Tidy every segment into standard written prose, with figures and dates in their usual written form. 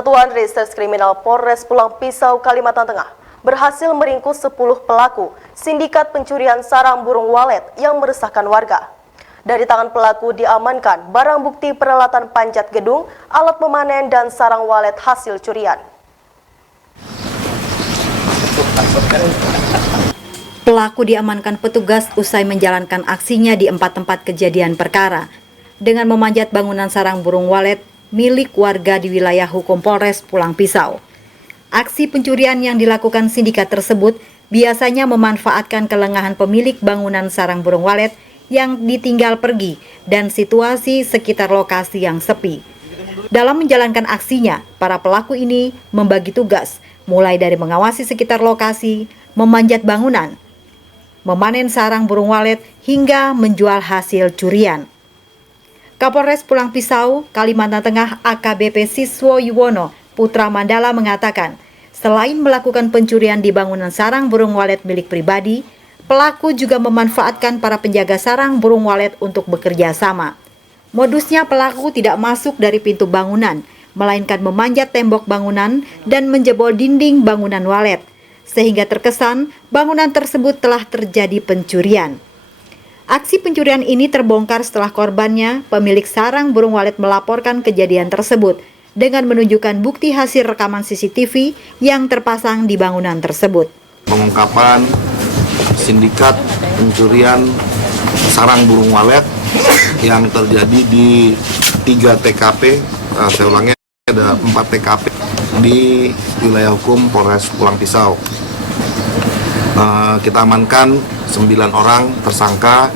Satuan Reserse Kriminal Polres Pulang Pisau, Kalimantan Tengah berhasil meringkus 10 pelaku sindikat pencurian sarang burung walet yang meresahkan warga. Dari tangan pelaku diamankan barang bukti peralatan panjat gedung, alat memanen, dan sarang walet hasil curian. Pelaku diamankan petugas usai menjalankan aksinya di 4 tempat kejadian perkara dengan memanjat bangunan sarang burung walet milik warga di wilayah hukum Polres Pulang Pisau. Aksi pencurian yang dilakukan sindikat tersebut biasanya memanfaatkan kelengahan pemilik bangunan sarang burung walet yang ditinggal pergi dan situasi sekitar lokasi yang sepi. Dalam menjalankan aksinya, para pelaku ini membagi tugas, mulai dari mengawasi sekitar lokasi, memanjat bangunan, memanen sarang burung walet, hingga menjual hasil curian. Kapolres Pulang Pisau, Kalimantan Tengah AKBP Siswo Yuwono Putra Mandala mengatakan, selain melakukan pencurian di bangunan sarang burung walet milik pribadi, pelaku juga memanfaatkan para penjaga sarang burung walet untuk bekerja sama. Modusnya pelaku tidak masuk dari pintu bangunan, melainkan memanjat tembok bangunan dan menjebol dinding bangunan walet, sehingga terkesan bangunan tersebut telah terjadi pencurian. Aksi pencurian ini terbongkar setelah korbannya, pemilik sarang burung walet, melaporkan kejadian tersebut dengan menunjukkan bukti hasil rekaman CCTV yang terpasang di bangunan tersebut. Pengungkapan sindikat pencurian sarang burung walet yang terjadi di 3 TKP, saya ulangi, ada 4 TKP di wilayah hukum Polres Pulang Pisau. Kita amankan 9 orang tersangka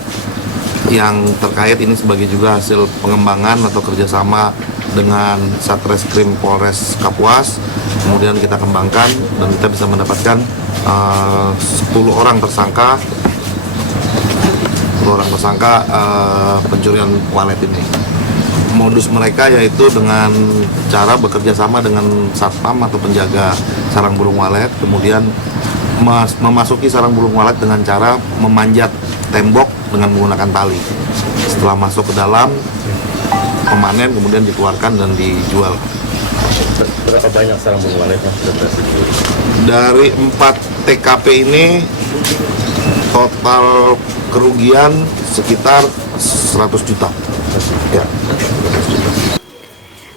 yang terkait ini sebagai juga hasil pengembangan atau kerjasama dengan Satreskrim Polres Kapuas. Kemudian kita kembangkan dan kita bisa mendapatkan 10 orang tersangka pencurian walet ini. Modus mereka yaitu dengan cara bekerja sama dengan satpam atau penjaga sarang burung walet, kemudian memasuki sarang burung walet dengan cara memanjat tembok dengan menggunakan tali. Setelah masuk ke dalam, memanen, kemudian dikeluarkan dan dijual. Berapa banyak sarang burung walet yang sudah berhasil? Dari 4 TKP ini total kerugian sekitar 100 juta. Ya.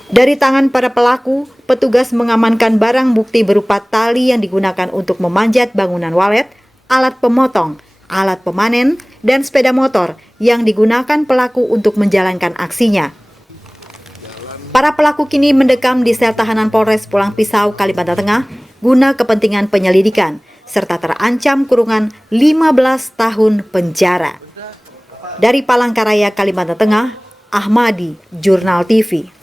Dari tangan para pelaku, petugas mengamankan barang bukti berupa tali yang digunakan untuk memanjat bangunan walet, alat pemotong, alat pemanen, dan sepeda motor yang digunakan pelaku untuk menjalankan aksinya. Para pelaku kini mendekam di sel tahanan Polres Pulang Pisau, Kalimantan Tengah guna kepentingan penyelidikan, serta terancam kurungan 15 tahun penjara. Dari Palangkaraya, Kalimantan Tengah, Ahmadi, Jurnal TV.